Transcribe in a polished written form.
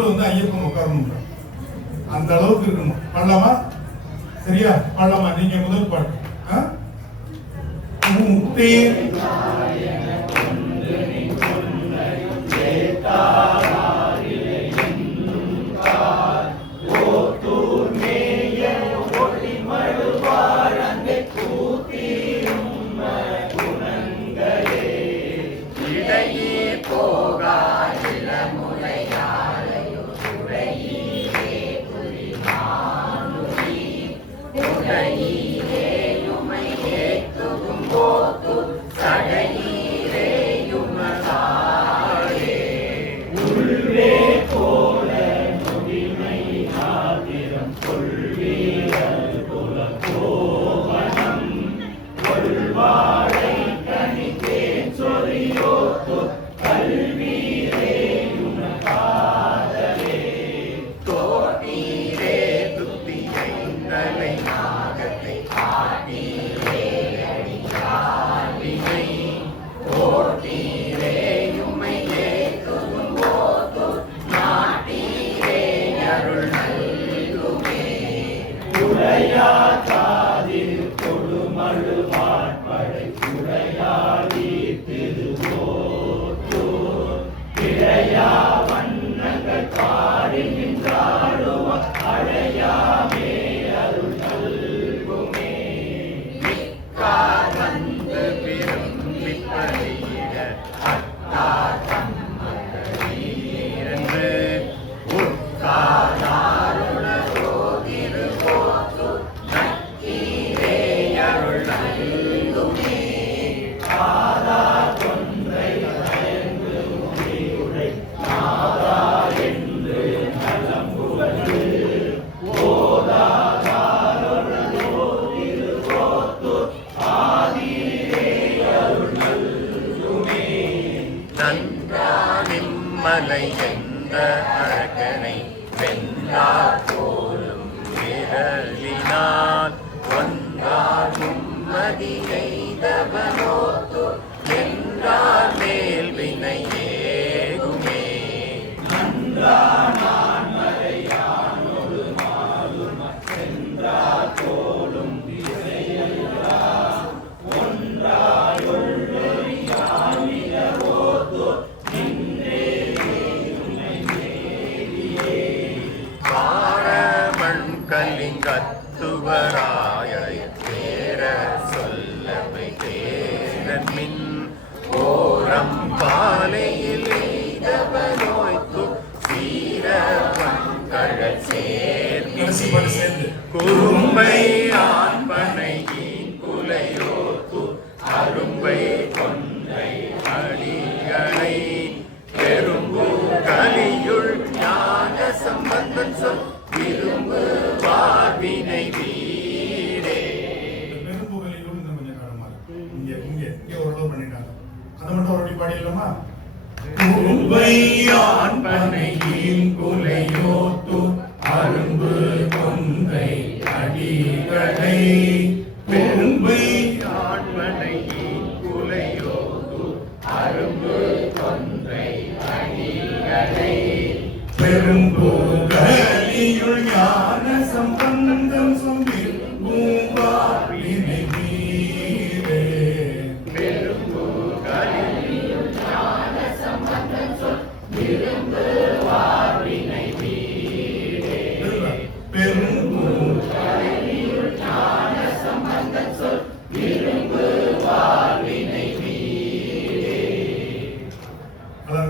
ஐயப்பன் உட்காரணும், அந்த அளவுக்கு இருக்கணும். பண்ணலாமா? சரியா? பண்ணலாமா? நீங்க முதல் பாட்டு. மலை என்ற அழகனை வென்றார் போலும் விரலினால் வந்தார் நிம்மதி எய்தவனோத்து என்றார் மேல் வினை ஏகுமே. நன்றானான் மலையானொரு மாலும் சென்றார் போலும் திசையெல்லாம் ஒன்றாயுள்ளோத்து கலிங்கத்துவராய தேர சொல்லவை தேரன்மின் ஓரம் பாலையில் எய்தவனோய்த்து சீரவன்கழ சேர்ந்து குறும்பை ஆண்பனை குலையோத்து அரும்பை கொன்றை அடிகளை பெரும்பு கலியுள் ஞான சம்பந்தன் சொல் விரும்பு வாழ்வினை வீடே. பெரும்புகளிலும் இந்த கொஞ்சம் காலமா இங்க இங்க இங்க ஓரளவு பண்ணிட்டாங்க. அதை மட்டும் ஒரு பாடிடலாமா? குறும்பை ஆண்பனையின் குலையோத்து அரும்பு கொன்றை அடிகளை பெரும்பை ஆண்பனையின் குலையோத்து அரும்பு கொன்றை அடிகளை பெரும்பு ஞான சம்பந்தம்